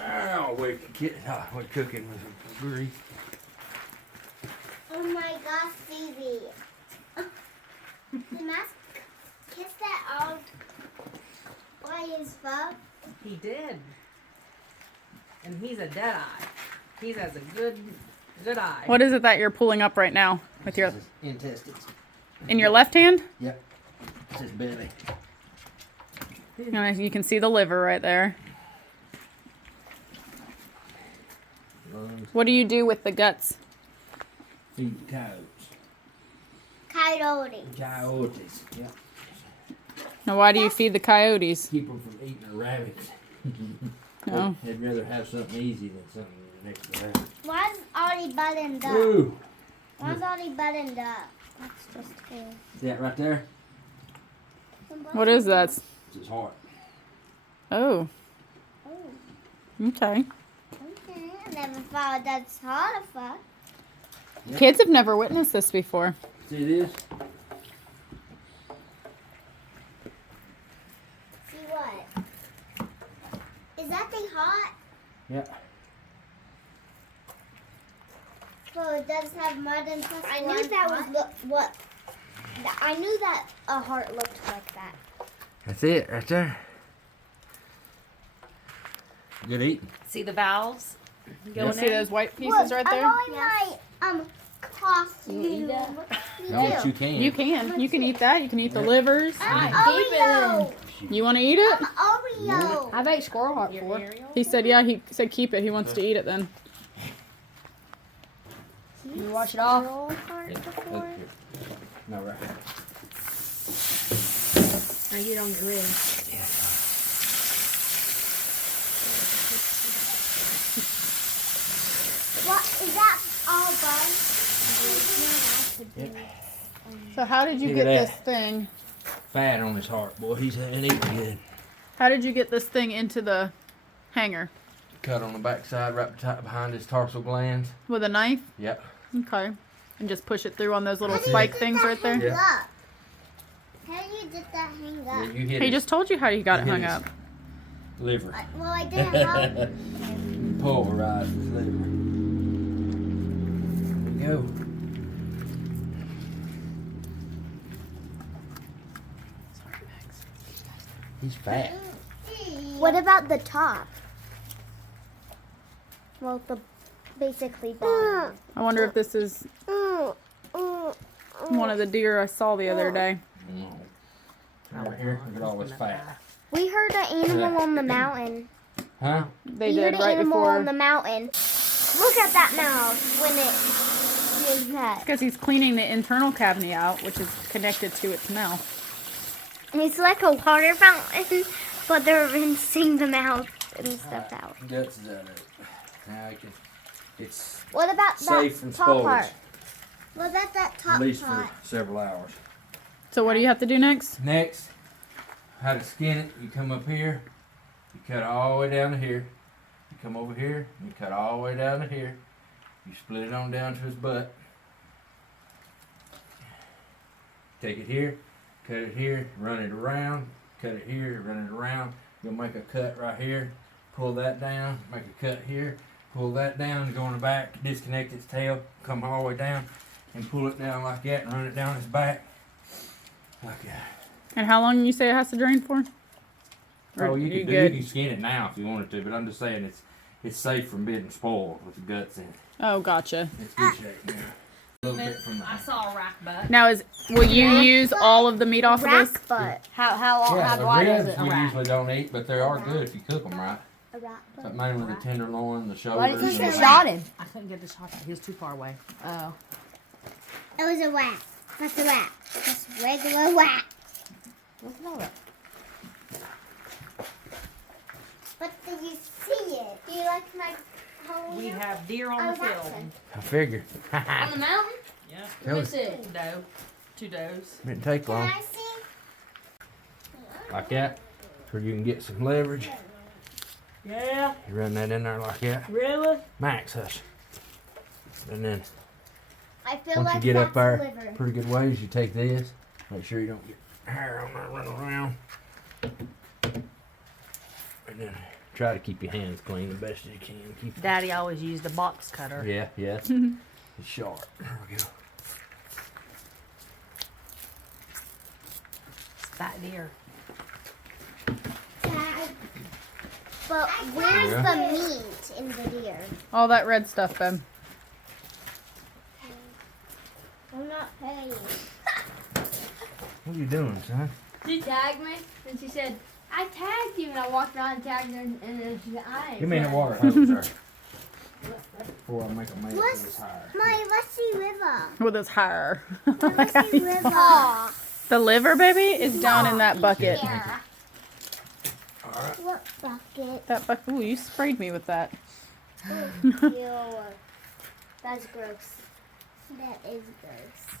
Oh, we're cooking with some grease. Oh my gosh, Susie. Did Max kiss that all by his phone? He did. And he's a dead eye. He has a good eye. What is it that you're pulling up right now with your intestines? in your left hand? Yep. It's his belly. You can see the liver right there. Lungs. What do you do with the guts? Feed coyotes. Coyote. Coyotes. Yep. Now, why do you feed the coyotes? Keep them from eating the rabbits. Oh. They'd rather have something easy than something next to that. Why is already buttoned up? Ooh. Why is already buttoned up? That's just cool. That right there? What is that? It's his heart. Oh. Oh, Okay. okay. I never thought that's hard of fun. Yep. Kids have never witnessed this before. See this? See what? Is that thing hot? Yep. So it does have more than just I knew that was what. I knew that a heart looked like that. That's it right there. Good eating. See the valves You going see in? those white pieces right there? I'm my costume. You eat that? No, but you can. You can. You can eat that. You can eat the livers. I'm keep it Oreo. You want to eat it? I'm Oreo. I've ate squirrel heart before. He said, yeah, he said keep it. He wants to eat it then. You wash it off? No, right here. I get on your ribs. What is that all bun? Yep. So how did you Look get at this that. thing? Fat on his heart, boy. He's eating good. How did you get this thing into the hanger? Cut on the backside, right behind his tarsal glands. With a knife? Yep. Okay. And just push it through on those little How do you spike get things that right there? hung Yeah. up? How do you get that hang Yeah, up? you hit He his just told you how you got it You hung hit up. liver. Well, I didn't help. Pulverize his liver. There we go. He's fat. What about the top? Well, the basically bottom. I wonder if this is one of the deer I saw the other day. Over here, look at all this fat. We heard an animal on the mountain. Huh? They We did heard an right animal before. on the mountain. Look at that mouth when it did that. Because he's cleaning the internal cavity out, which is connected to its mouth. It's like a water fountain, but they're rinsing the mouth and stuff out. Guts is out of it. Now I can, it's What about safe that from top spoilage. part? What about that top At least part? for several hours. So what do you have to do next? Next, how to skin it, you come up here, you cut all the way down to here, you come over here, you cut all the way down to here, you split it on down to his butt, take it here, cut it here, run it around, cut it here, run it around, you'll make a cut right here, pull that down, make a cut here, pull that down, go in the back, disconnect its tail, come all the way down, and pull it down like that and run it down his back. Like that. And how long you say it has to drain for? Or Oh, you you can good? you can skin it now if you wanted to, but I'm just saying it's safe from being spoiled with the guts in it. Oh, gotcha. It's good shape now. A little bit from the I saw a rack butt. Now, will you use all of the meat off of this? Rack butt. How the wide is ribs it? A we rack. usually don't eat, but they are good if you cook them right. A rack butt. But mainly the tenderloin, the Why shoulders. didn't you and the- shot him? I couldn't get the shot. He was too far away. Oh. It was a whack. That's a whack. That's regular whack. What's all that? But did you see it? Do you like my whole We here? have deer on Oh, the that's field. I figure. On the mountain? Yeah. Tell Let me us. see. Doe. 2 does. Didn't take Can long. I see? Like that. So you can get some leverage. Yeah. You run that in there like that. Really? Max hush. And then I feel once like you get that's up there liver. pretty good ways, you take this. Make sure you don't get hair on there running around. And then try to keep your hands clean the best you can. Keep Daddy always used a box cutter. Yeah, yeah. It's sharp. There we go. That deer. But where's Yeah. the meat in the deer? All that red stuff, babe. I'm not paying. What are you doing, son? She tagged me and she said, I tagged you, and I walked around and tagged her, and then she said, I ain't Give me the tagged water you." hose there. Before I make a mess What's- of this higher. My Lusty River. With his hair. Lusty River. The liver, baby, is down in that bucket. Yeah. Alright. What bucket? That bucket. Ooh, you sprayed me with that. Ew. That's gross. That is gross.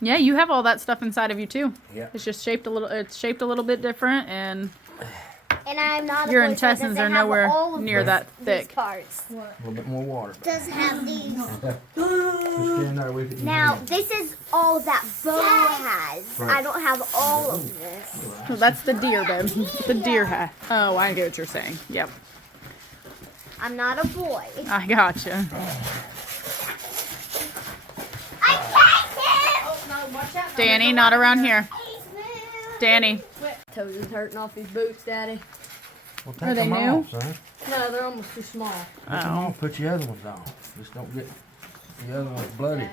Yeah, you have all that stuff inside of you too. Yeah. It's just shaped a little. It's shaped a little bit different, and And I'm not a your boy, so it intestines doesn't are have nowhere all of near that these thick. parts. A little bit more water. Doesn't have these. Just stand there with it in your Now, hand. this is all that Bo has. Right. I don't have all of this. Well, that's the deer, babe. The deer hat. Oh, I get what you're saying. Yep, I'm not a boy. I gotcha. I can't! No, watch out. Danny, not around here. Danny. Toes is hurting off his boots, Daddy. Well, Are take they them new? off, son. No, they're almost too small. Take them off. Put your other ones on. Just don't get the other ones bloody.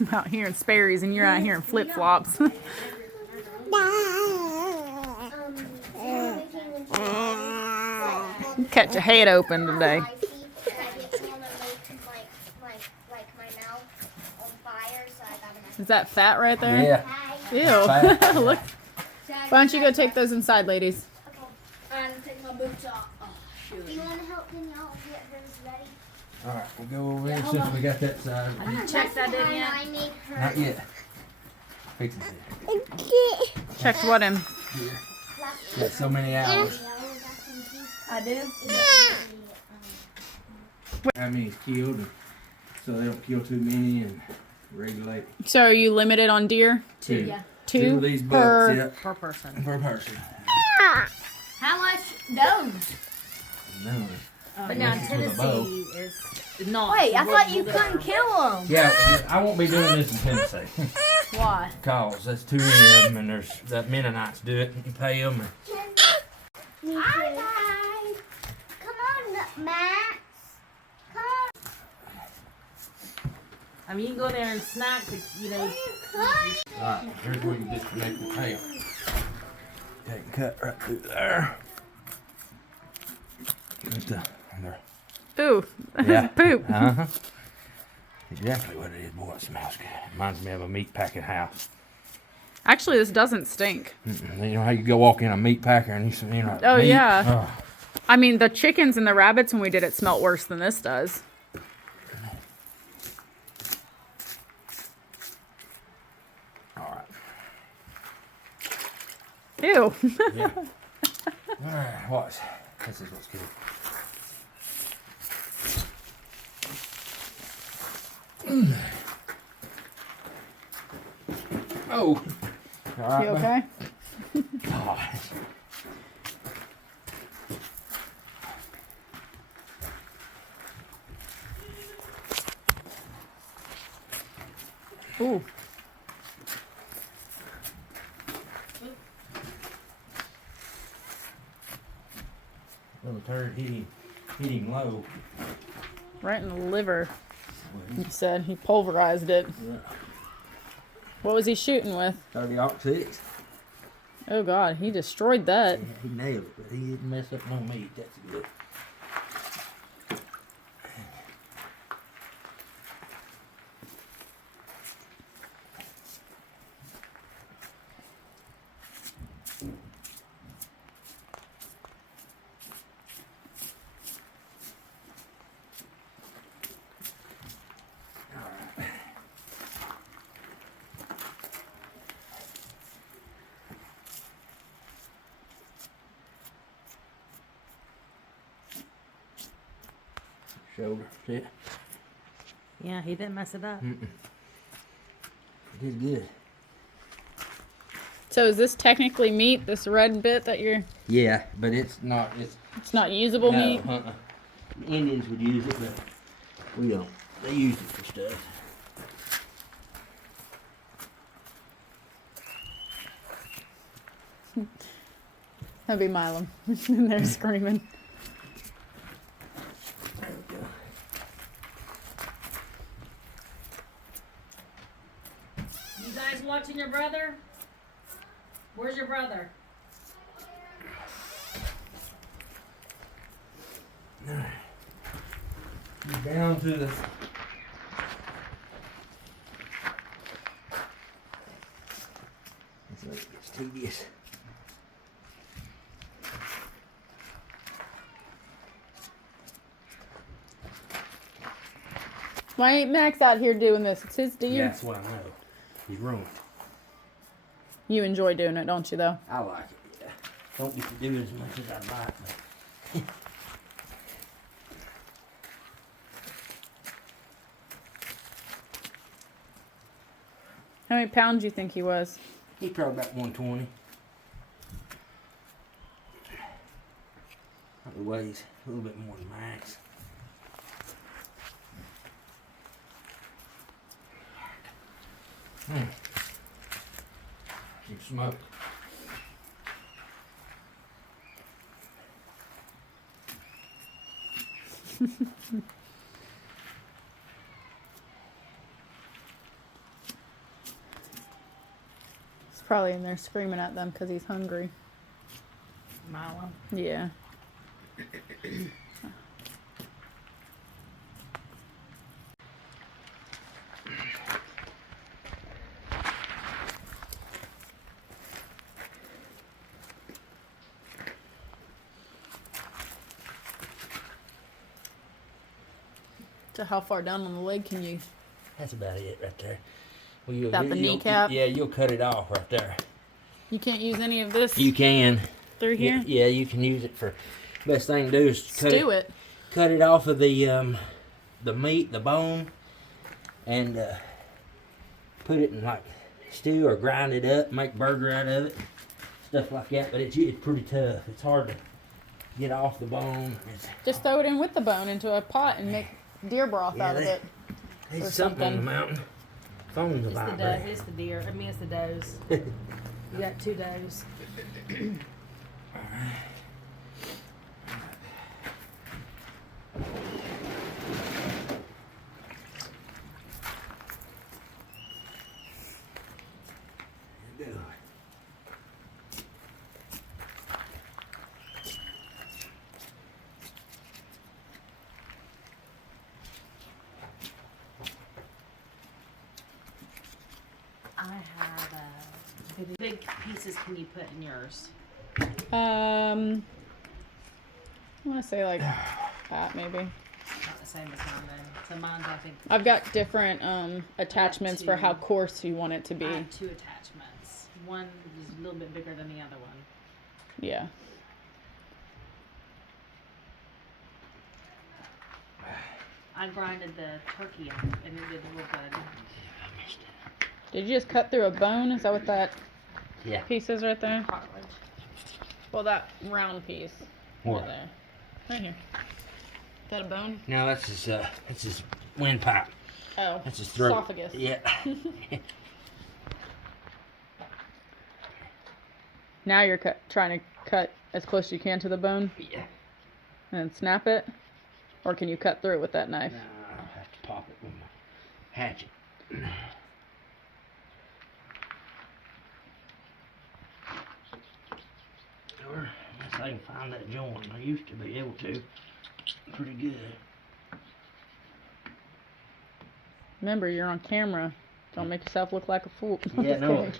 I'm out here in Sperry's, and you're out here in flip flops. Cut your head open today. Is that fat right there? Yeah. Ew. Look. Why don't you go take those inside, ladies? I'm gonna take my boots off. Oh, shoot. Do you want to help Danielle get hers ready? Alright, we'll go over there since we got that side. Have you checked that in yet? I make her. Not yet. Fix it. Checked what in? Got so many hours. I do. How many's killed, and so they don't kill too many and regulate. So are you limited on deer? Two. Yeah. Two of these per- bucks, yeah, Per person. per person. How much those? No. But now Unless it's with a bow. Tennessee is not. Wait, I thought you We'll couldn't kill them. Yeah, I won't be doing this in Tennessee. Why? Cause that's too many of them, and there's that Mennonites do it. And you pay them. And Hi guys. Come on, Max. Come on. I mean, you can go there and snack, but, you know. alright, here's where you disconnect the tail. Take and cut right through there. Just there. Ooh, Yeah. poop. Uh-huh. Exactly what it is. Boy, it smells good. Reminds me of a meat packing house. Actually, this doesn't stink. You know how you go walk in a meat packer and you know. Oh, meat? yeah. Oh. I mean, the chickens and the rabbits when we did it smelled worse than this does. All right. Ew. Yeah. All right. Watch. This is what's good. Oh. All right. You okay? Oh. Ooh. Little turd hit him low. Right in the liver. You said he pulverized it. Yeah. What was he shooting with? 30-06. Oh God, he destroyed that. Yeah, he nailed it, but he didn't mess up no meat. That's good. Shoulder, see it? Yeah, he didn't mess it up. He did good. So is this technically meat? This red bit that you're? Yeah, but it's not. It's not usable No, meat. The Indians would use it, but we don't. They use it for stuff. That'd be Milam in there screaming. There we go. You guys watching your brother? Where's your brother? Down to the. It gets tedious. Why ain't Max out here doing this? It's his deer. Yeah, that's what I know. He's ruined. You enjoy doing it, don't you, though? I like it. Yeah. Don't get to do as much as I like, but. How many pounds do you think he was? He's probably about 120. Probably weighs a little bit more than Max. Keep smoking. He's probably in there screaming at them because he's hungry. Milo. Yeah. So how far down on the leg can you? That's about it right there. Well, you'll, About the you'll- kneecap? Yeah, you'll cut it off right there. You can't use any of this You can. through here? Yeah, you can use it for. Best thing to do is Stew it. cut it off of the meat, the bone, and put it in like stew or grind it up, make burger out of it, stuff like that. But it's pretty tough. It's hard to get off the bone. Just throw it in with the bone into a pot and make deer broth Yeah, out of they- it. There's or something on the something. mountain. Phone's It's the doe. vibrating. It's the deer. I mean, it's the does. You got 2 does. I have the big pieces. Can you put in yours? I want to say like that maybe. Not the same as mine then. So mine's I think. I've got different attachments for how two. coarse you want it to be. I have 2 attachments. One is a little bit bigger than the other one. Yeah. I grinded the turkey up and it did real good. Did you just cut through a bone? Is that what that Yeah. piece is right there? Cartilage. Well, that round piece. What? Right there. Right here. Is that a bone? No, that's his windpipe. Oh. That's his throat. Esophagus. Yeah. Now you're trying to cut as close as you can to the bone Yeah. and then snap it? Or can you cut through it with that knife? No, I'll have to pop it with my hatchet. Or unless I can find that joint. I used to be able to. Pretty good. Remember, you're on camera. Don't make yourself look like a fool. Yeah, no.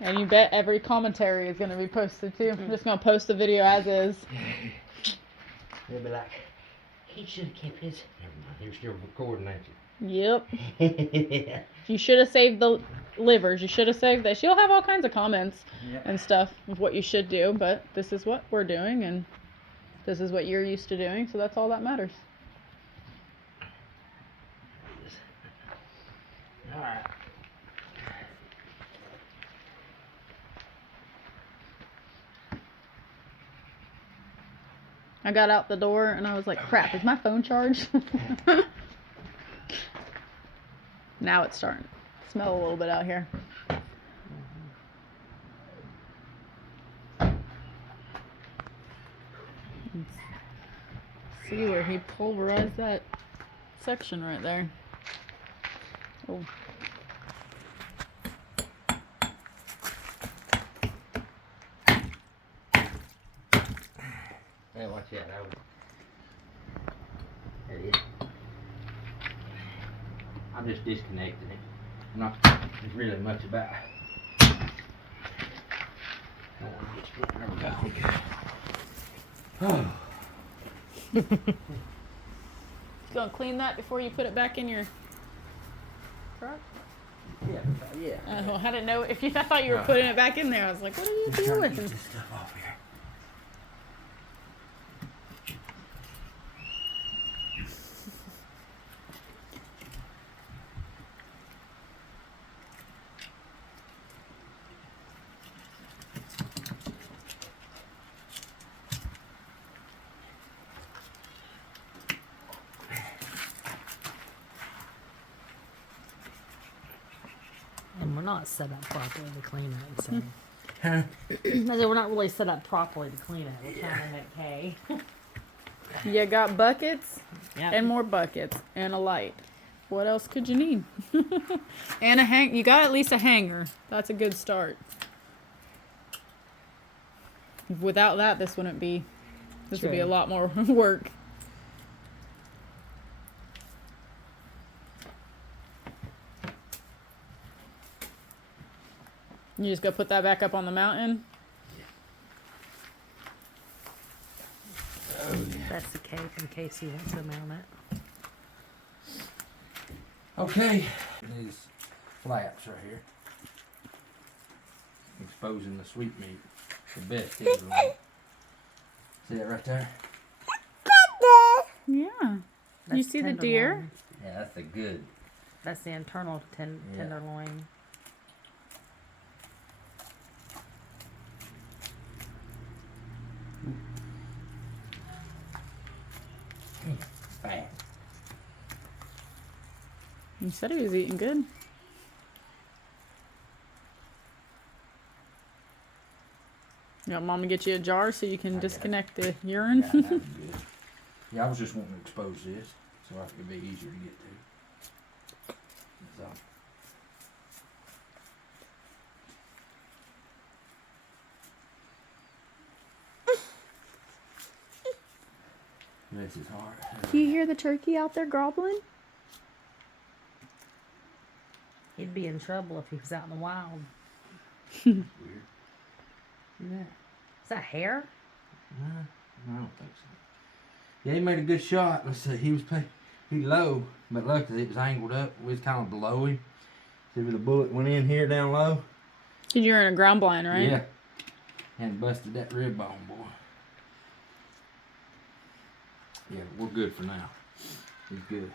And you bet every commentary is going to be posted too. I'm just going to post the video as is. They'll be like, he should have kept his. Never mind, you're still recording, ain't Yep. you? You should have saved the livers. You should have saved this. You'll have all kinds of comments Yep. and stuff of what you should do, but this is what we're doing and this is what you're used to doing, so that's all that matters. Alright. I got out the door and I was like, crap, is my phone charged? Now it's starting to smell a little bit out here. See where he pulverized that section right there. Oh. Hey, watch out. There it is. I'm just disconnecting it. I'm not there's really much about it. There we go. Gonna clean that before you put it back in your truck? Yeah. Well, I didn't know if you. I thought you were putting it back in there. I was like, what are you doing? Get this stuff off here. And we're not set up properly to clean it, so. Huh? I said we're not really set up properly to clean it. We're trying to make hay. You got buckets Yeah. and more buckets and a light. What else could you need? And a hang. You got at least a hanger. That's a good start. Without that, this wouldn't be. This would be a True. lot more work. You just go put that back up on the mountain. That's the cape in case you want to mount it. Okay. These flaps right here. Exposing the sweetmeat. The best Tenderloin. See that right there? Yeah. You That's see the deer? tenderloin. Yeah, that's a good. That's the internal Yeah. tenderloin. Fat. You said he was eating good. You want mom to get you a jar so you can got it. disconnect the urine? Yeah, that'd be good. Yeah, I was just wanting to expose this so it could be easier to get to. So. This is hard. Do you hear the turkey out there gobbling? He'd be in trouble if he was out in the wild. Weird. Yeah. Is that hair? No, I don't think so. Yeah, he made a good shot. Let's see, he was low, but luckily it was angled up. We was kind of below him. See where the bullet went in here down low? Cause you're in a ground blind, right? Yeah. And busted that rib bone, boy. Yeah, we're good for now. He's good.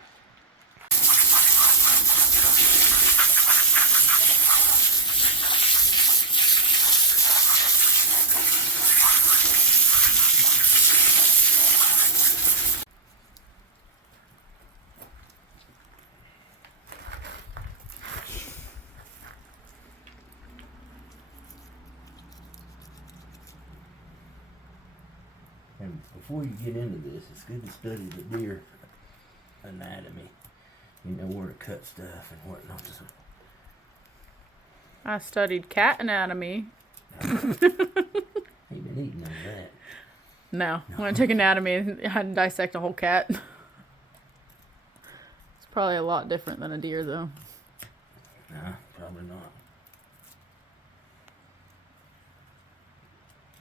And before you get into this, it's good to study the deer anatomy. You know where to cut stuff and what not to. I studied cat anatomy. Ain't been eating none of that. No, when I took anatomy, I had to dissect a whole cat. It's probably a lot different than a deer, though. Nah, probably not.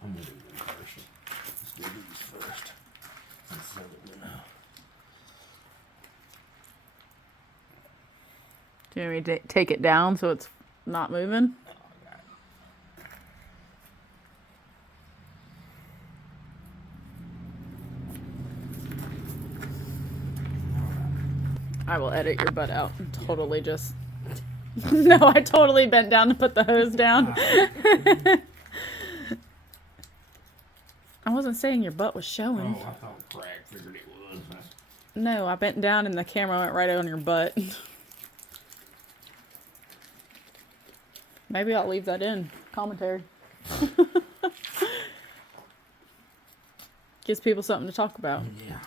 I'm gonna do them first. Let's do these first. So that we know. Do you want me to take it down so it's not moving? I will edit your butt out. Totally just. No, I totally bent down to put the hose down. I wasn't saying your butt was showing. Oh, I thought Craig figured it was. No, I bent down and the camera went right on your butt. Maybe I'll leave that in. Commentary. Gives people something to talk about. Yeah.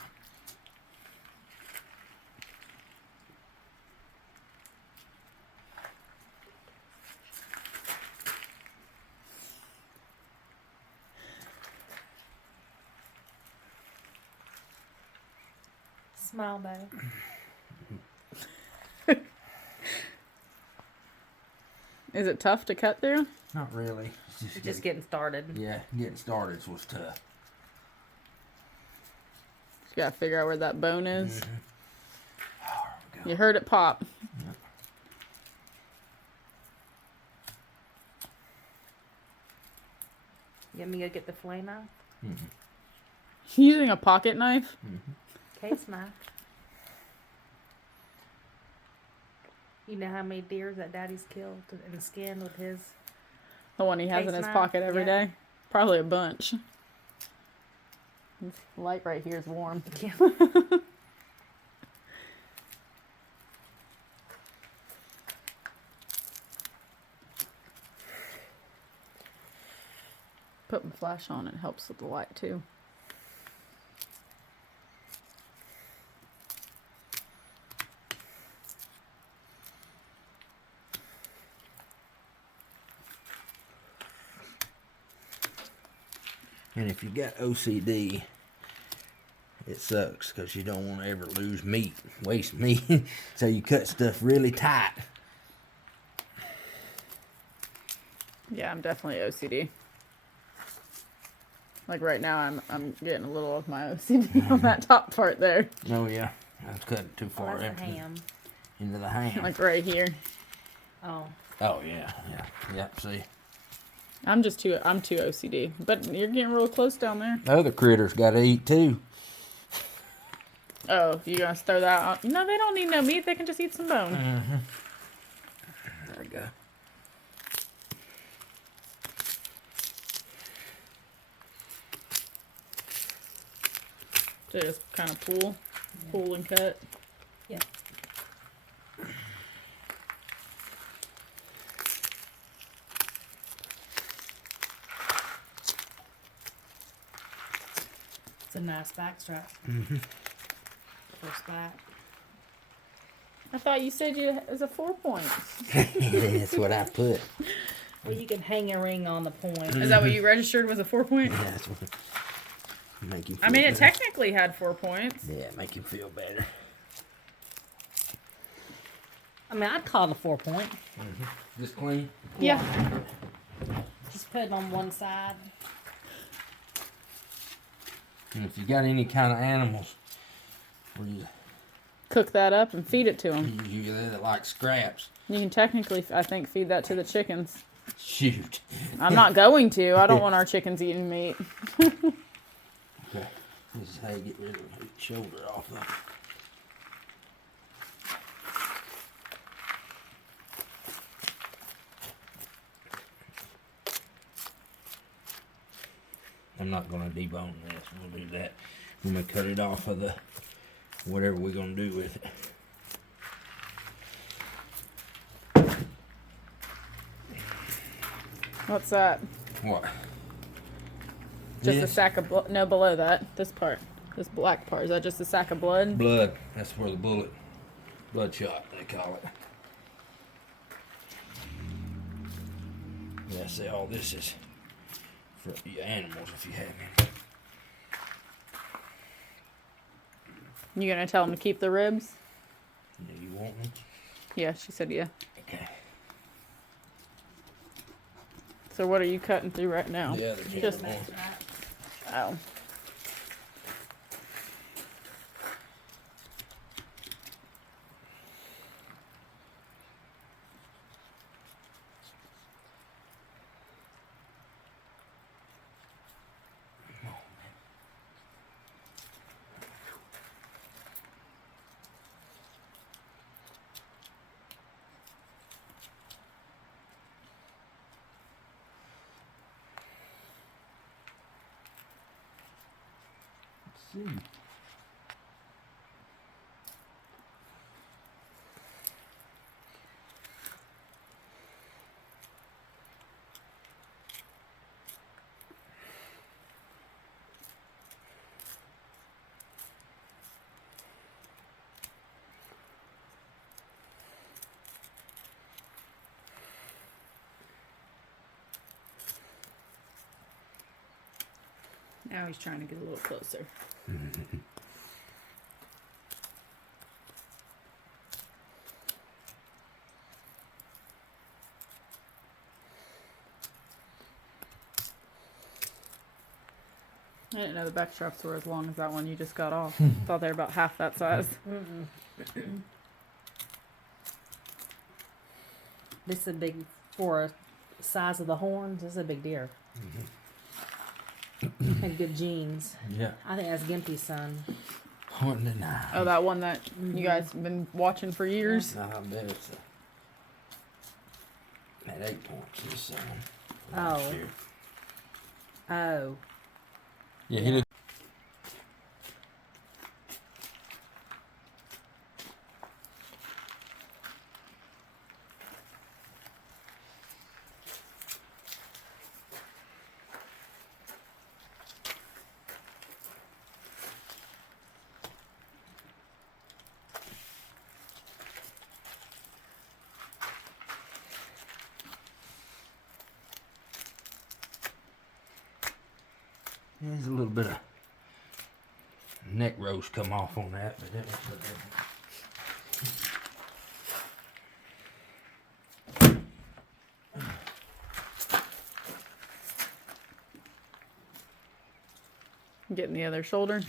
Smile, baby. Is it tough to cut through? Not really. Just getting started. Yeah, getting started was tough. You gotta figure out where that bone is. Mm-hmm. Oh, there we You go. heard it pop. You want me to go get the fillet knife? Using a pocket knife? Case knife. You know how many deers that daddy's killed and skinned with his... The one he has Case in his knife? pocket every Yeah. day? Probably a bunch. This light right here is warm. Yeah. Putting flash on it helps with the light too. And if you got OCD, it sucks because you don't want to ever lose meat, waste meat. So you cut stuff really tight. Yeah, I'm definitely OCD. Like right now, I'm getting a little of my OCD on that top part there. Oh yeah, I was cutting too Oh, far that's a into, ham. into the ham. Like right here. Oh. Oh yeah, yeah, yep. See, I'm too OCD. But you're getting real close down there. the other critters got to eat too. Oh, you gonna throw that out? No, they don't need no meat. They can just eat some bone. There we go. So just kind of pull and cut. Yeah. It's a nice back strap. First back. I thought you said it was a 4 point. That's what I put. Well, you can hang a ring on the point. Is that what you registered was a 4 point? Yeah, that's what make you. Feel I mean, it better. technically had 4 points. Yeah, make you feel better. I mean, I'd call it a 4 point. Just clean. Yeah. Just put it on one side. And if you got any kind of animals, where you Cook that up and feed it to them. that like scraps, You can technically, I think, feed that to the chickens. shoot. I'm not going to. I don't want our chickens eating meat. Okay, this is how you get rid of the shoulder off of it. I'm not gonna debone this. We'll do that. I'm gonna cut it off of the whatever we're gonna do with it. What's that? What? Just a This? sack of blood? No, below that. This part. This black part. Is that just a sack of blood? Blood. That's where the bloodshot, they call it. Yeah, see, all this is for your animals if you have any. You gonna tell them to keep the ribs? Do you want me? Yeah, she said yeah. Okay. So what are you cutting through right now? The other Just- one. Oh. see. Now he's trying to get a little closer. I didn't know the back straps were as long as that one you just got off. Thought they were about half that size. This is big for size of the horns. This is a big deer. And good genes. Yeah. I think that's Gimpy's son. Wasn't it nice? Oh, that one that you guys have been watching for years? I bet it's at 8 points this son. Oh. Oh. Yeah, he looked. There's a little bit of neck roast come off on that, but that was Getting the other shoulder.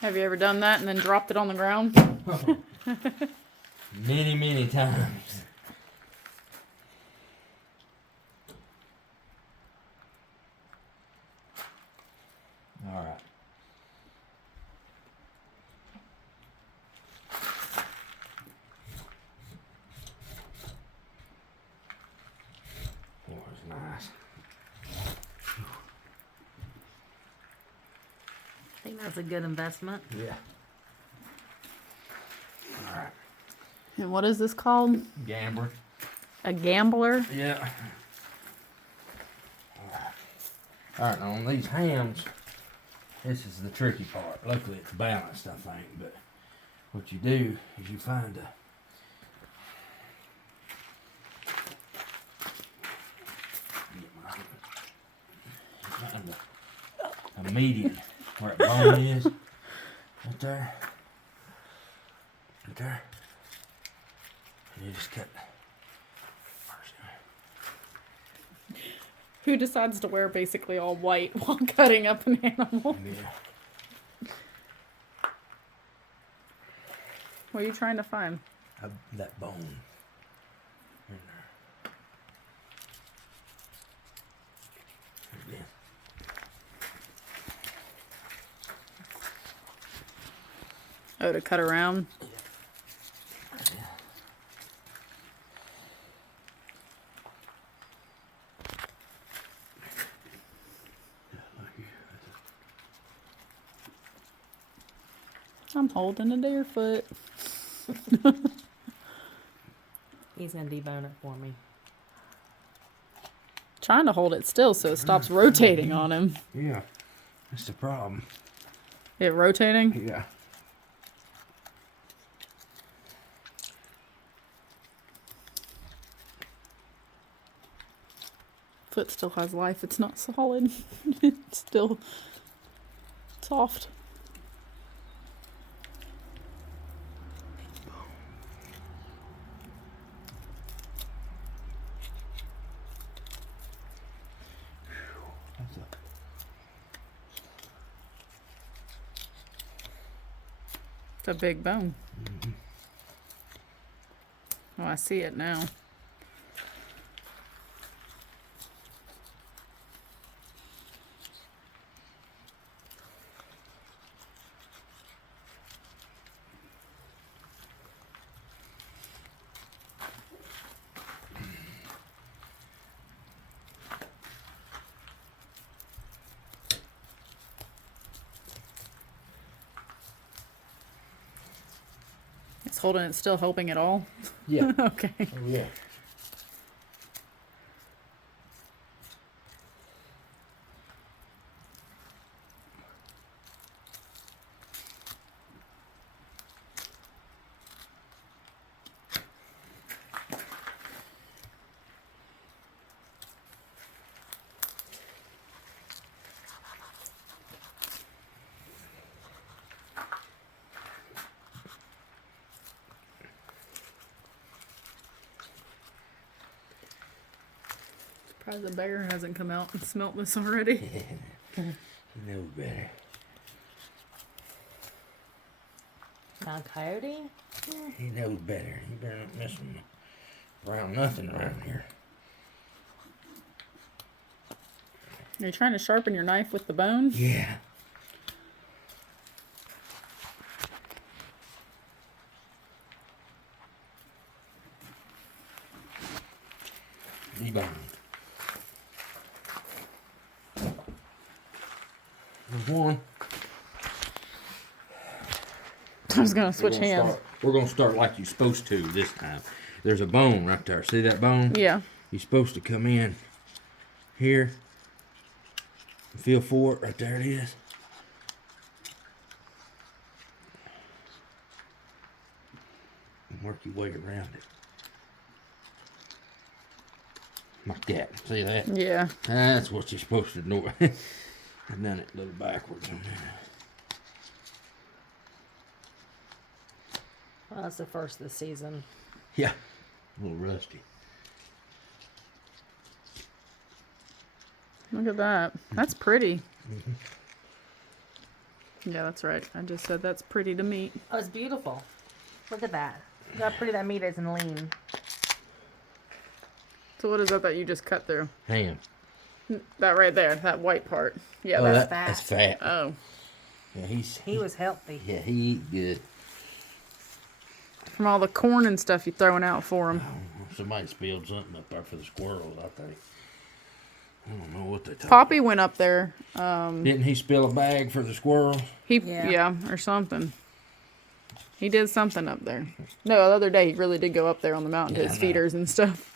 Have you ever done that and then dropped it on the ground? many, many times. All right. That was nice. I think that's a good investment. Yeah. All right. And what is this called? Gambler. A gambler? Yeah. All right, now on these hams, this is the tricky part. Luckily it's balanced, I think, but what you do is you find a median where the bone is. Right there. Right there. And you just cut. Who decides to wear basically all white while cutting up an animal? Yeah. What are you trying to find? That bone. In there. Yeah. Oh, to cut around? I'm holding a deer foot. He's gonna debone it for me. Trying to hold it still so it stops rotating on him. Yeah. That's the problem. It rotating? Yeah. Foot still has life. It's not solid. It's still soft. It's a big bone. Oh, I see it now. It's holding it still, helping it all. Yeah. Okay. Oh, yeah. Surprised the bear hasn't come out and smelt this already. He knows better. Now, Coyote? He knows better. He better not mess around nothing around here. Are you trying to sharpen your knife with the bone? Yeah. Deboning. There's one. I was gonna switch hands. We're gonna start like you're supposed to this time. There's a bone right there. See that bone? Yeah. You're supposed to come in here. Feel for it. Right there it is. And work your way around it. Like that. See that? Yeah. That's what you're supposed to do. I've done it a little backwards on there. Well, that's the first of the season. Yeah. A little rusty. Look at that. That's pretty. Yeah, that's right. I just said that's pretty to meat. Oh, it's beautiful. Look at that. Look how pretty that meat is and lean. So what is that you just cut through? Ham. That right there, that white part. Yeah, Oh, that's fat. That's fat. Oh, Yeah, He was healthy. Yeah, he eat good. from all the corn and stuff you throwing out for him. Somebody spilled something up there for the squirrels, I think. I don't know what they talking Poppy went up there. Didn't he spill a bag for the squirrels? Yeah. Yeah, or something. He did something up there. No, the other day he really did go up there on the mountain to Yeah, his I know. feeders and stuff.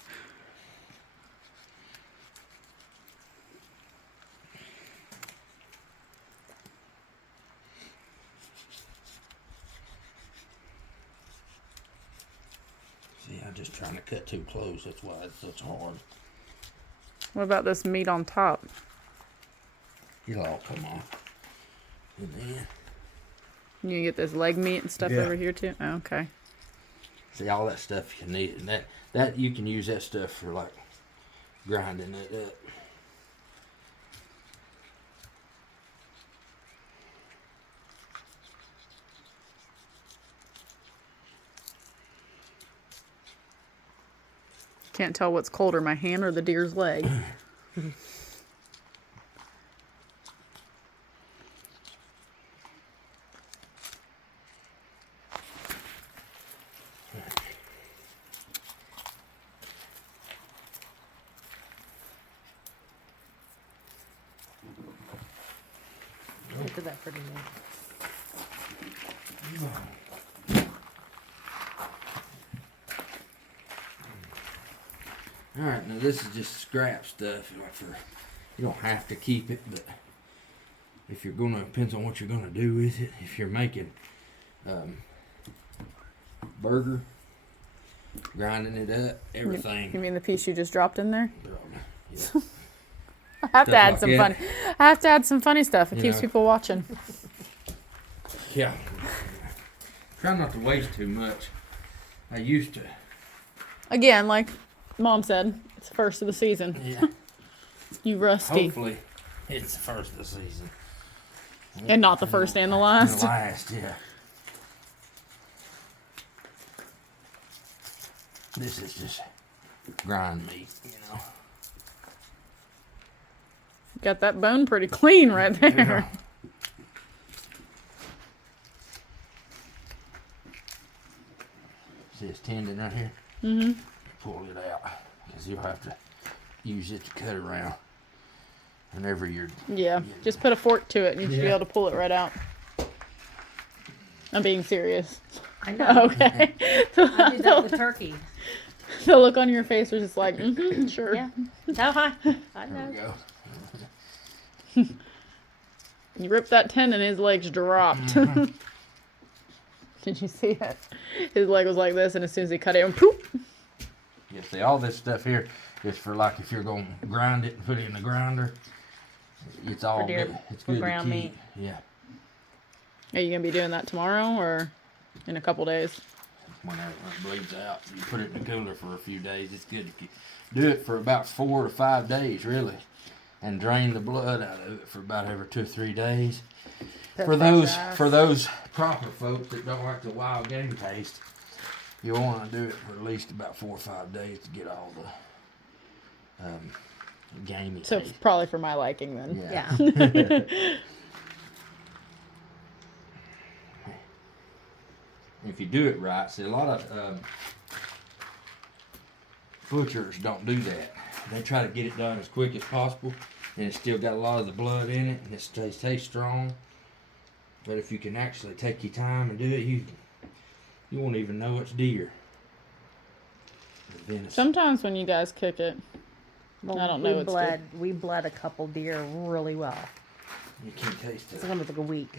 See, I'm just trying to cut too close. That's why it's such hard. What about this meat on top? It'll all come off. And then, You get this leg meat and stuff Yeah. over here too? Oh, okay. see, all that stuff you can eat. And that you can use that stuff for, like, grinding it up. Can't tell what's colder, my hand or the deer's leg. Look at that pretty meat. Alright, now this is just scrap stuff. Like for, you don't have to keep it, but if you're gonna, depends on what you're gonna do with it. If you're making burger, grinding it up, You everything. mean the piece you just dropped in there? Yeah. I have to Stuff add like some that. fun. I have to add some funny stuff. It You keeps know. people watching. Yeah. Try not to waste too much. I used to. Again, like Mom said, it's the first of the season. Yeah. You rusty. Hopefully, it's the first of the season. And not the first and the And last. the last, yeah. This is just grind meat, you know. Got that bone pretty clean right there. See this tendon right here? Mm-hmm. Pull it out, because you'll have to use it to cut around whenever you're. Yeah, just put a fork to it and you should be Yeah. able to pull it right out. I'm being serious. I know. Okay. I do that with turkey. The look on your face was just like, sure. Yeah. No, I There we know. go. You ripped that tendon, his legs dropped. Mhm. Did you see that? His leg was like this, and as soon as he cut it, and poof. Yeah, see, all this stuff here is for like if you're gonna grind it and put it in the grinder. It's all deer- good. It's for good ground to keep. meat. Yeah, Are you gonna be doing that tomorrow or in a couple days? whenever it bleeds out, you put it in the cooler for a few days. It's good to keep. Do it for about 4 to 5 days, really, and drain the blood out of it for about every 2 or 3 days. For those proper folks that don't like the wild game taste, you want to do it for at least about 4 or 5 days to get all the gamey So taste. probably for my liking then. Yeah. If you do it right, see, a lot of butchers don't do that. They try to get it done as quick as possible, and it's still got a lot of the blood in it, and it tastes strong. But if you can actually take your time and do it, you won't even know it's deer. The venison. Sometimes when you guys cook it, Well, I don't know, it's good. We bled a couple deer really well. You can't taste it. It's gonna take a week.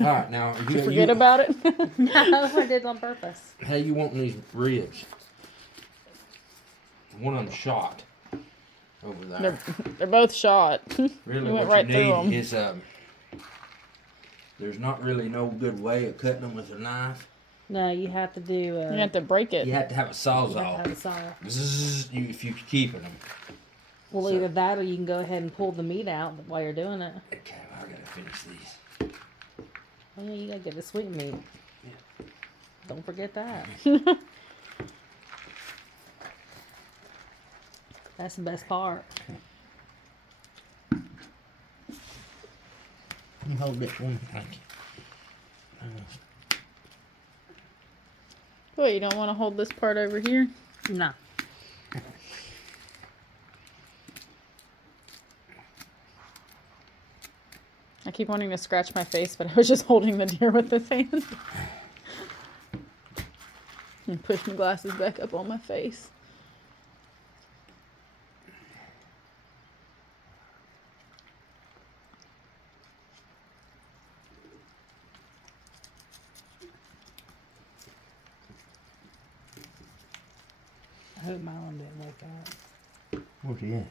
All right, now did you forget about it? No, I did on purpose. how you wanting these ribs? One of them shot over there. They're both shot. Really, You went what right you through 'em. need is there's not really no good way of cutting them with a knife. No, you have to do. You have to break it. You have to have a sawzall. have a saw. Zzz, if you're keeping them. Well, So- either that or you can go ahead and pull the meat out while you're doing it. Okay, well, I gotta finish these. Oh yeah, you gotta get the sweet meat. Yeah. Don't forget that. That's the best part. You hold this one. Thank you. Wait, you don't want to hold this part over here? No. I keep wanting to scratch my face, but I was just holding the deer with this hand. And push my glasses back up on my face. I hope Mylon didn't wake up. Where's he at?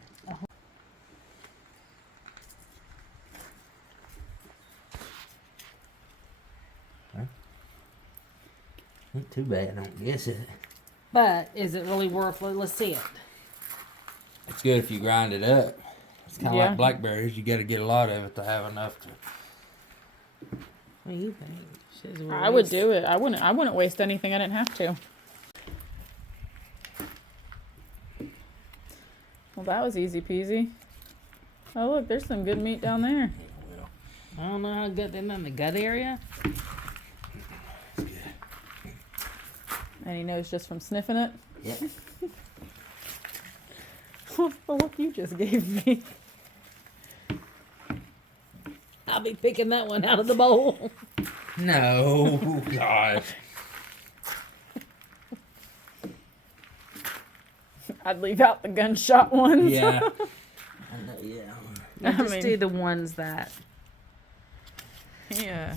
Ain't too bad, I don't guess it. But is it really worth it? Let's see it. It's good if you grind it up. It's kind of Yeah. like blackberries. You got to get a lot of it to have enough to. What do you think? She's I would do it. I wouldn't waste anything I didn't have to. Well, that was easy peasy. Oh, look, there's some good meat down there. Well, I don't know how good they're in the gut area. And he knows just from sniffing it. yeah. The look you just gave me. I'll be picking that one out of the bowl. No, God. I'd leave out the gunshot ones. Yeah. I know, yeah. You just mean- do the ones that. Yeah.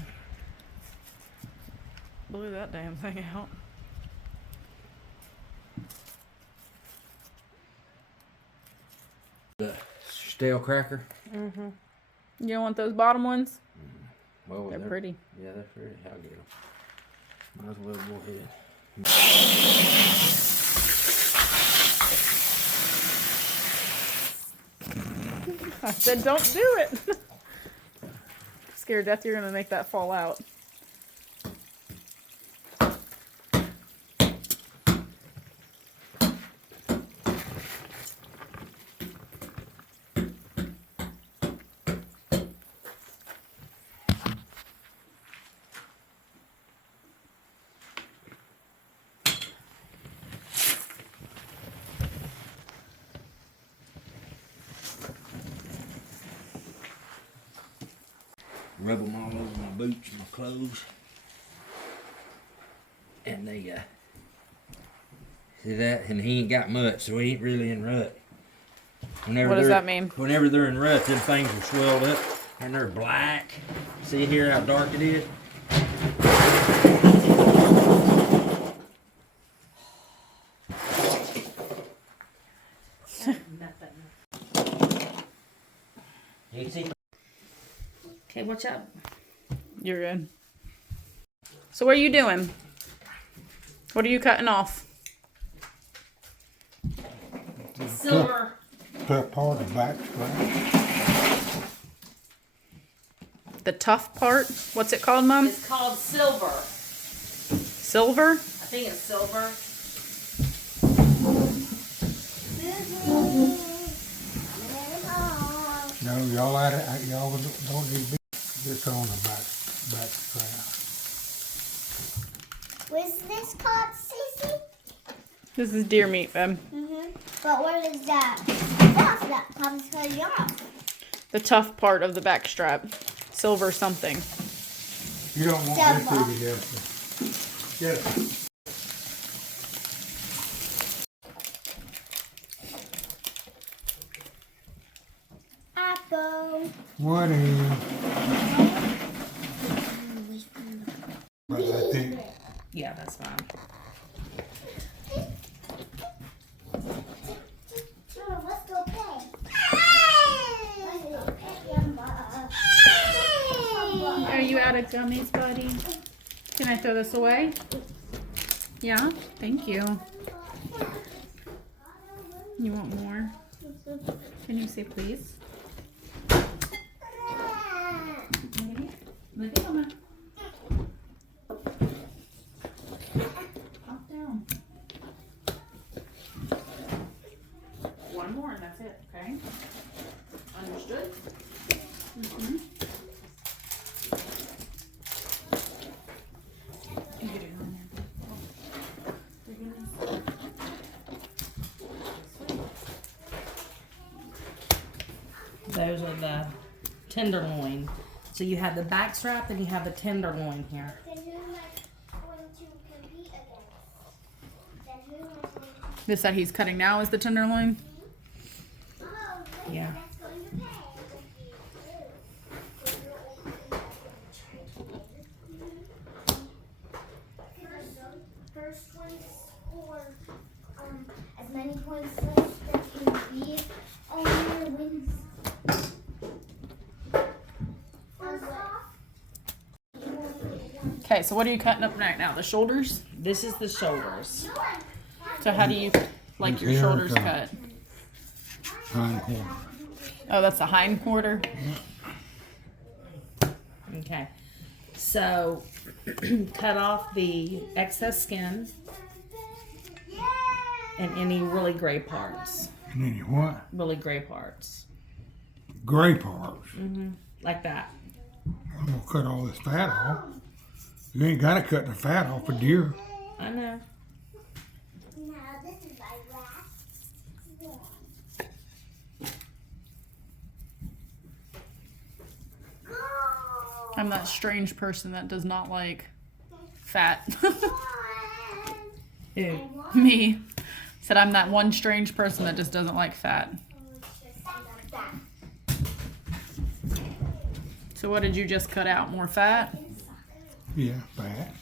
Blew that damn thing out. The stale cracker. Mm-hmm. You don't want those bottom ones? Well, They're pretty. Yeah, they're pretty. I'll get them. Might as well go ahead. I said don't do it. Scared death you're gonna make that fall out. Rub them all over my boots and my clothes. And they see that, and he ain't got much, so he ain't really in rut. Whenever What does they're- that mean? Whenever they're in rut, them things are swelled up and they're black. See here how dark it is? You see? Okay, watch out. You're good. So what are you doing? What are you cutting off? Silver. That part of the back strap. The tough part? What's it called, Mom? It's called silver. Silver? I think it's silver. No, y'all at it. Y'all don't need to be just on the back strap. What's this called, Cece? This is deer meat, babe. But what is that? Stuff that comes to y'all. The tough part of the back strap. Silver something. You don't want this to be Jessica. Jessica. Apple. What is? But I think Yeah, that's fine. Oh, let's go play. Let's go play, Yumba. Are you out of gummies, buddy? Can I throw this away? Yeah? Thank you. You want more? Can you say please? Look at Mama. Pop down. One more and that's it, okay? Understood? Mm-hmm. Get it on there. Those are the tenderloin. So you have the back strap and you have the tenderloin here. Then who am I going to compete against? Then who am I going to... This that he's cutting now is the tenderloin. Oh, really? Yeah. That's going to pay with you. First one to score as many points that can beat all your wins. Okay, so what are you cutting up right now? The shoulders? This is the shoulders. So how do you like your Here it shoulders comes. cut? hind quarter. Oh, that's a hind quarter. Okay. So cut off the excess skin and any really gray parts. And then you what? Really gray parts. Gray parts. Like that. I'm gonna cut all this fat off. You ain't gotta cut the fat off a deer. I know. Now this is my last one. Go! I'm that strange person that does not like fat. One. Ew. And one. Me. Said I'm that one strange person that just doesn't like fat. Just like that. So what did you just cut out? More fat? Yeah, fat.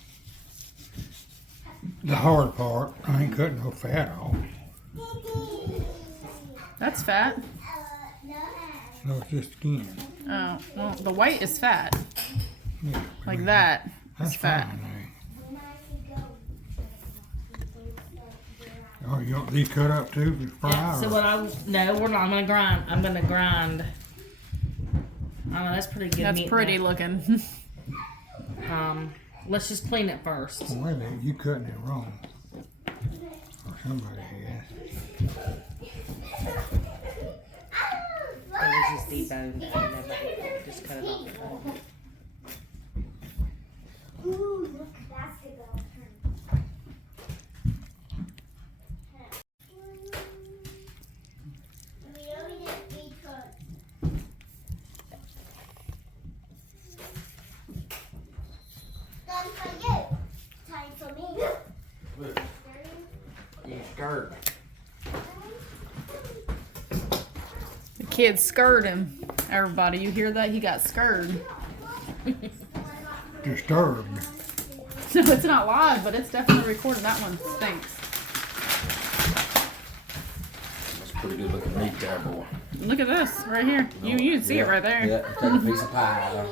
The hard part, I ain't cutting no fat off. That's fat. No, it's just skin. Oh, well, the white is fat. Yeah, Like that. That's It's fat. fine. Oh, you want these cut up too for fry? Yeah, so or- what no, we're not. I'm gonna grind. I'm gonna grind. I don't know, that's pretty good That's meat pretty there. looking. Let's just clean it first. Oh, wait a minute, you cutting it wrong. Or somebody has. It was just deboned. And nobody just cut it off the bone. Ooh, look, that's the girl. We only did 8 cuts. Time for you. Time for me. kid scared him. Everybody, you hear that? He got scared. Disturbed. So it's not live, but it's definitely recorded. That one stinks. That's a pretty good looking meat there, boy. Look at this right here. You can see it right there. Yeah, take a piece of pie.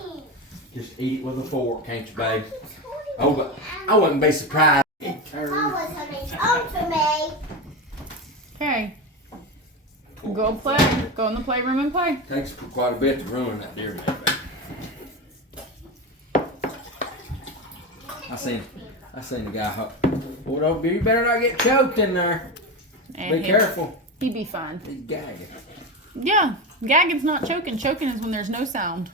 Just eat it with a fork, can't you, babe? Oh, but I wouldn't be surprised. Okay. Go play. Go in the playroom and play. Takes quite a bit to ruin that deer meat, babe. I seen the guy. Boy, you better not get choked in there. And Be careful. He'd be fine. He's gagging. Yeah. Gagging's not choking. Choking is when there's no sound.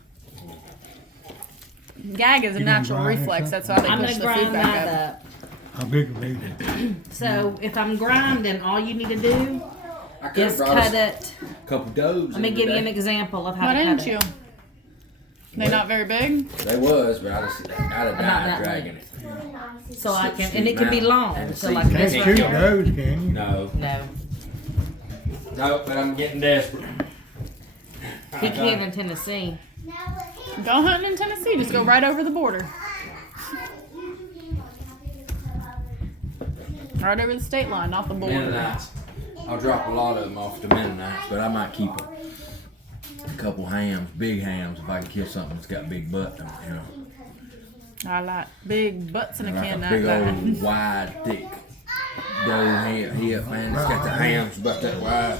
Gag is a You gonna natural grind reflex. it? That's how they I'm push gonna the food grind back that up. up. How big are they? So if I'm grinding, all you need to do I could is have brought cut us it. a couple does. Let me give you an example of how Why to didn't cut you? it. They not very big? They was, but I'd have About died that dragging it. So I can, and it can be long. So like Can't this shoot right here. those, can you? No, No, but I'm getting desperate. he can't in Tennessee. Go hunting in Tennessee. Just go right over the border. Right over the state line, not the border. Mennonites. I'll drop a lot of them off to Mennonites, but I might keep a couple hams, big hams, if I can kill something that's got big butt, you know. I like big butts in a Like can. a big That old wide, thick doe hip, man. It's got the hams about that wide.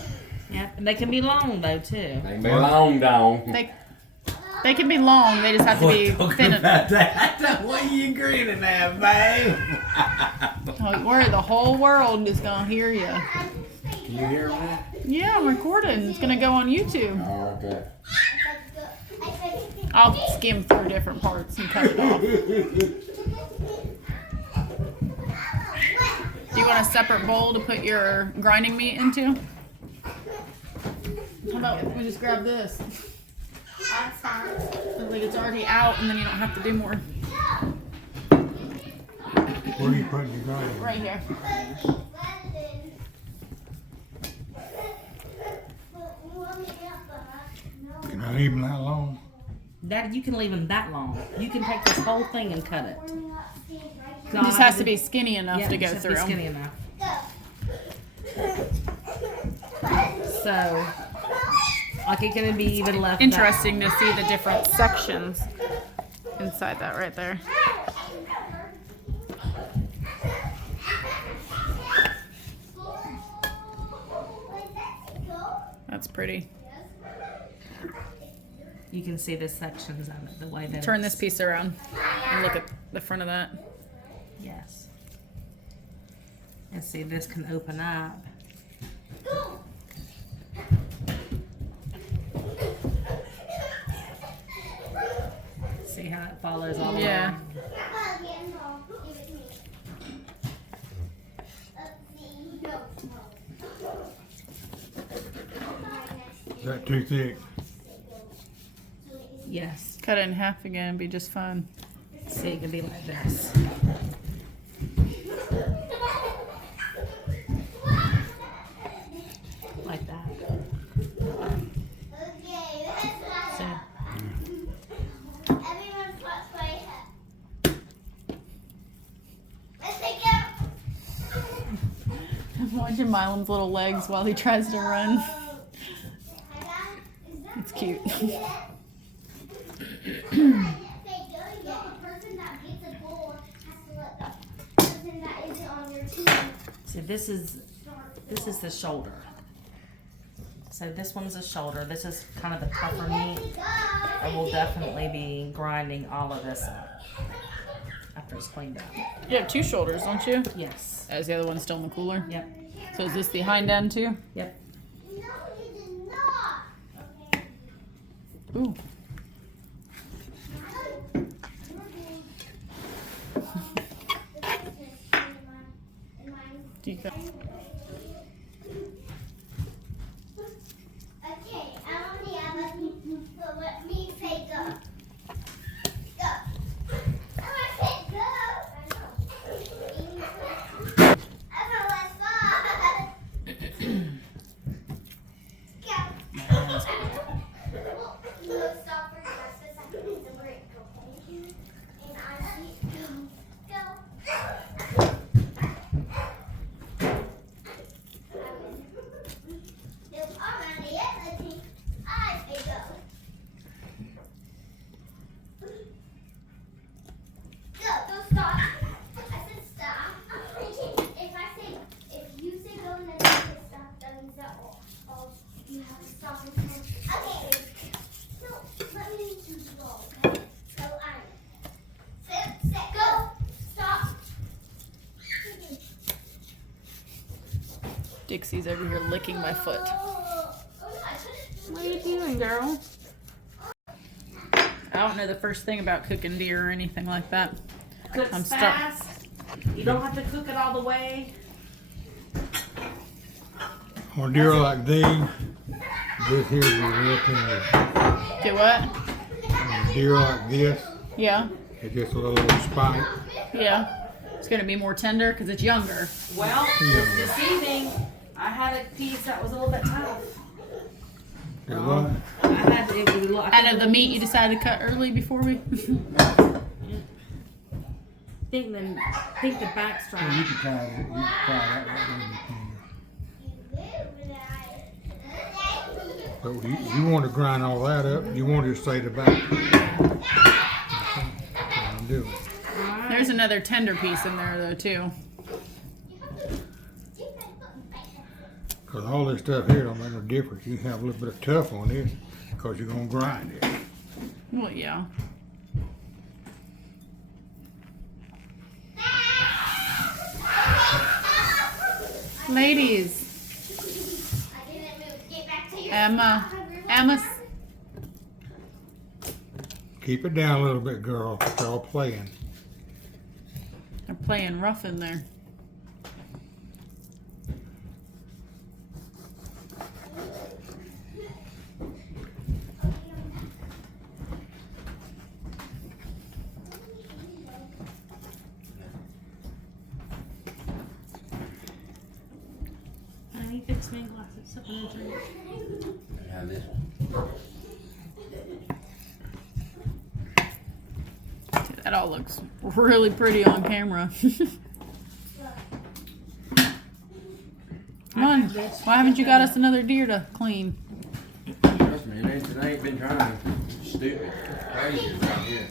Yeah, and they can be long though too. They can be long dong. They can be long. They just have to be thin. about that. What are you grinning at, babe? Where the whole world is gonna hear you. Can you hear that? Yeah, I'm recording. It's gonna go on YouTube. Oh, okay. I'll skim through different parts and cut it off. Do you want a separate bowl to put your grinding meat into? How about we just grab this? Like it's already out, and then you don't have to do more. Where are you putting your grind? Right here. Can I leave them that long? That you can leave them that long. You can take this whole thing and cut it. It just has to be skinny enough Yeah, to it go just has to through. be skinny enough. So, like it can be even left. Interesting to see the different sections inside that right there. That's pretty. You can see the sections of it, the way that. Turn it's- this piece around and look at the front of that. Yes. And see, this can open up. See how it follows all the way Yeah. around? Is that too thick? Yes. Cut it in half again and be just fine. See, it can be like this. Like that. So, I'm watching Milan's little legs while he tries to run. It's cute. so this is the shoulder. So this one's the shoulder. This is kind of the tougher meat. I will definitely be grinding all of this up after it's cleaned up. You have two shoulders, don't you? Yes. Is the other one still in the cooler? Yep. So is this the hind end too? Yep. Ooh. Do you got- Okay, I'm on the other, so let me say go. Go. I'm gonna say go. I'm gonna let go. Go. Dixie's over here licking my foot. What are you doing, girl? I don't know the first thing about cooking deer or anything like that. Cooks I'm fast. You don't have to cook it all the way. On deer like these, this here be real tender. Get what? On a deer like this, Yeah. it's just a little spike. Yeah. It's gonna be more tender because it's younger. Well, this evening, I had a piece that was a little bit tough. It what? I had it was a little. Out of the meat you decided to cut early before we. I think the back You strap. can try that. You can try that right there. But you want to grind all that up. You want to say the back. I'm doing. There's another tender piece in there though too. Because all this stuff here don't make no difference. You can have a little bit of tough on this because you're going to grind it. Well, yeah. Ladies, Emma, Keep it down a little bit, girl. They're all playing. they're playing rough in there. Honey, fix me a glass of something to drink. Have this. That all looks really pretty on camera. Come on, why haven't you got us another deer to clean? Trust me, it ain't been trying. Stupid. Crazy around here.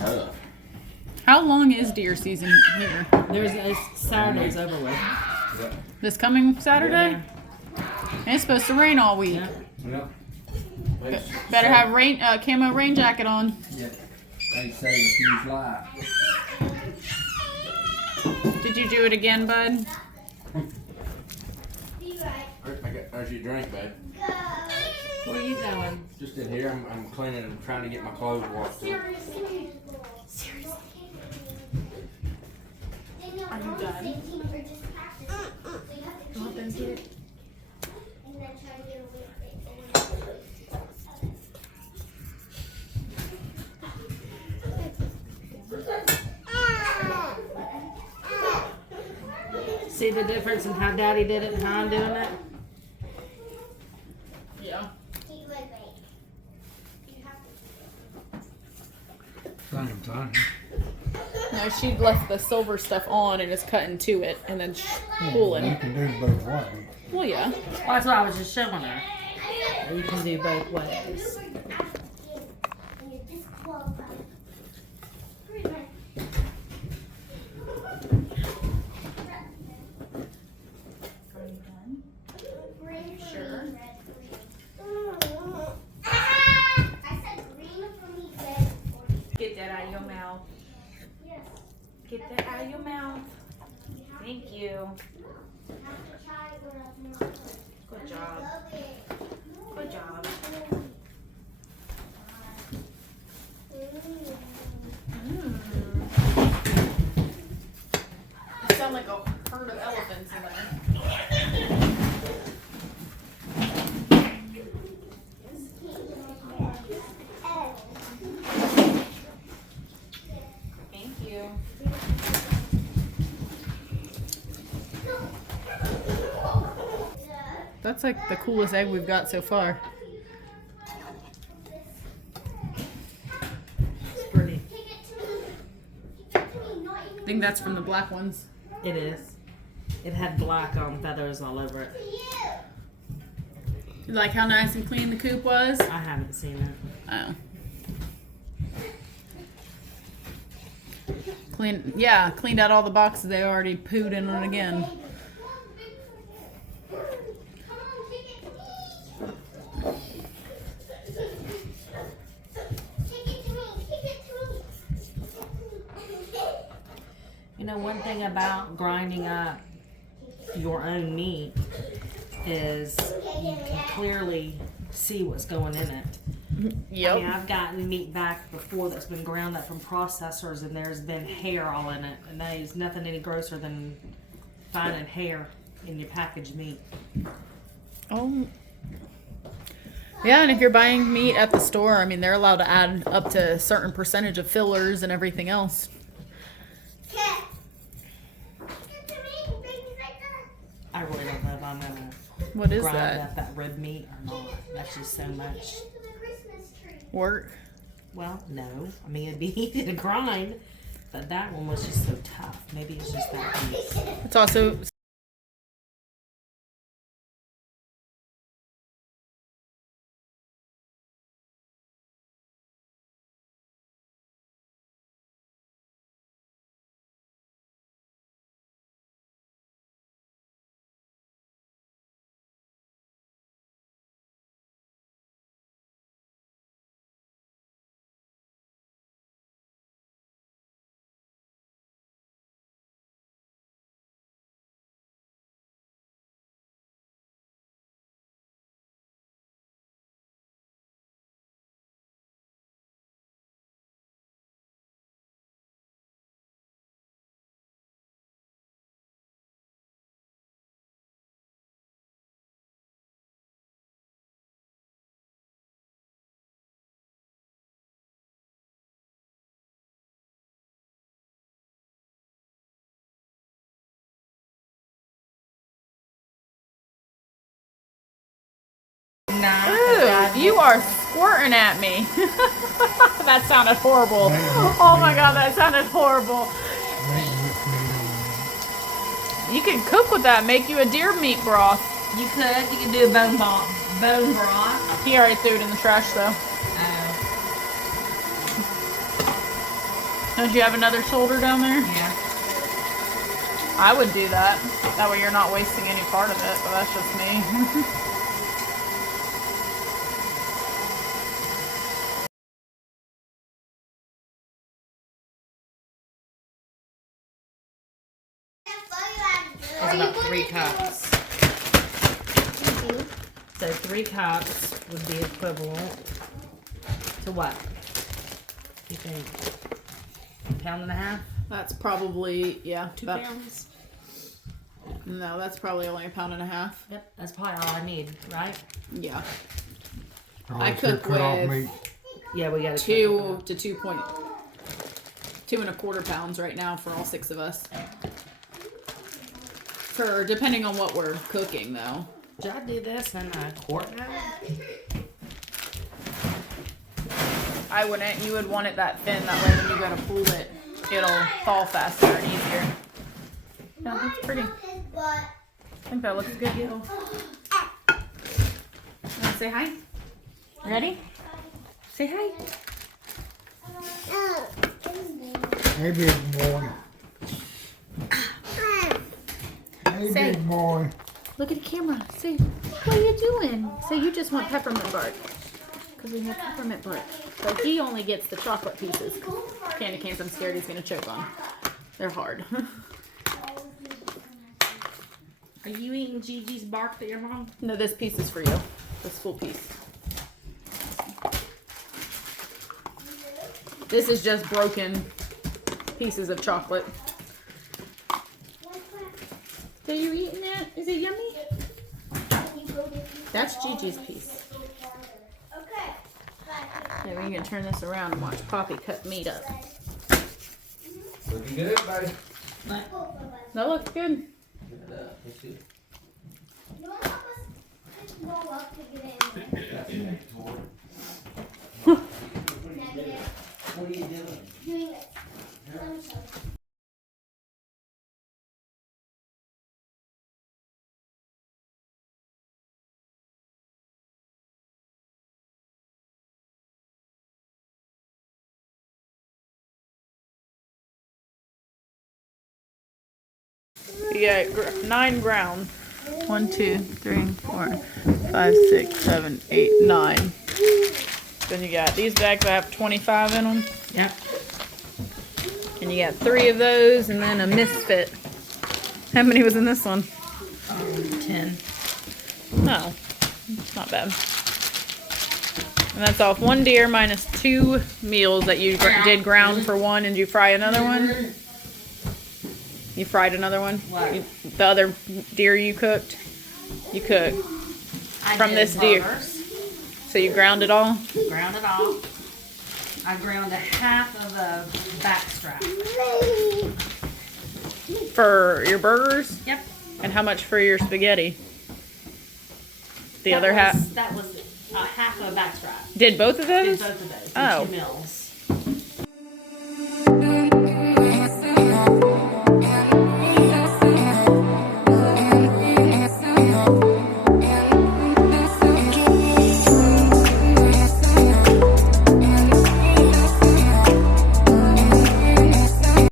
Tough. How long is deer season here? There's Saturday's over with. Yeah. This coming Saturday? And it's supposed to rain all week. Yeah. Yeah. Better have rain camo rain jacket on. Yeah. They save a huge life. Did you do it again, bud? There's your drink, bud. What are you doing? Just in here, I'm cleaning and trying to get my clothes washed. Seriously. Are you done? See the difference in how Daddy did it and how I'm doing it? Yeah. Same thing. No, she left the silver stuff on and is cutting to it and then You pulling. can do both ways. Well, yeah. Well, that's what I was just showing her. You can do both ways. Sure. Get that out of your mouth. Get that out of your mouth. Thank you. Good job. Good job. You sound like a herd of elephants in there. Thank you. That's like the coolest egg we've got so far. It's pretty. I think that's from the black ones. It is. It had black feathers all over it. You like how nice and clean the coop was? I haven't seen it. Oh. Cleaned out all the boxes they already pooed in it again. You know, one thing about grinding up your own meat is you can clearly see what's going in it. Yep. I mean, I've gotten meat back before that's been ground up from processors, and there's been hair all in it, and there's nothing any grosser than finding hair in your packaged meat. Oh. Yeah, and if you're buying meat at the store, I mean, they're allowed to add up to a certain percentage of fillers and everything else. I really don't know if I'm gonna What is grind that? up that rib meat or not. That's just so much. Work? Well, no. I mean, it'd be easy to grind, but that one was just so tough. Maybe it's just that piece. It's also Nah. Ooh, you are squirting at me. That sounded horrible. Oh my god, that sounded horrible. You could cook with that, make you a deer meat broth. You could do a bone broth. He already threw it in the trash though. Don't you have another shoulder down there? Yeah. I would do that. That way you're not wasting any part of it, but that's just me. It's about 3 cups. So 3 cups would be equivalent to what? You think? 1.5 pounds? That's probably, yeah. 2 pounds? No, that's probably only 1.5 pounds. Yep, that's probably all I need, right? Yeah. Oh, I it's your cook cut off with meat. Yeah, we got 2 to 2.25 pounds right now for all 6 of us. For depending on what we're cooking, though. Should I do this in a quart now? I wouldn't. You would want it that thin. That way, when you go to pull it, it'll fall faster and easier. Yeah, that's pretty. I think that looks good. You wanna say hi? Ready? Say hi. Hey, big boy. Hey, Say. big boy. Look at the camera. Say, what are you doing? Say, you just want peppermint bark. Because we have peppermint bark. But he only gets the chocolate pieces. Candy canes, I'm scared he's going to choke on. They're hard. Are you eating Gigi's bark that your mom? No, this piece is for you. This full piece. This is just broken pieces of chocolate. So you eating that? Is it yummy? That's Gigi's piece. Okay, we can turn this around and watch Poppy cut meat up. Looking good, buddy. That looks good. Let's see. You want to help us go up to get in? That's next one. Negative. What are you doing? Doing it. Let me show you. Yeah, 9 ground. 1, 2, 3, 4, 5, 6, 7, 8, 9. Then you got these bags that have 25 in them. Yep. And you got 3 of those and then a misfit. How many was in this one? 10. No, it's not bad. And that's off 1 deer minus 2 meals that you did ground for one. And did you fry another one? You fried another one? What? The other deer you cooked? You cooked. I From did this deer. burgers. So you ground it all? Ground it all. I ground a half of a back strap. For your burgers? Yep. And how much for your spaghetti? The That other half? That was a half of a back strap. Did both of Did those? both of those in Oh. 2 meals.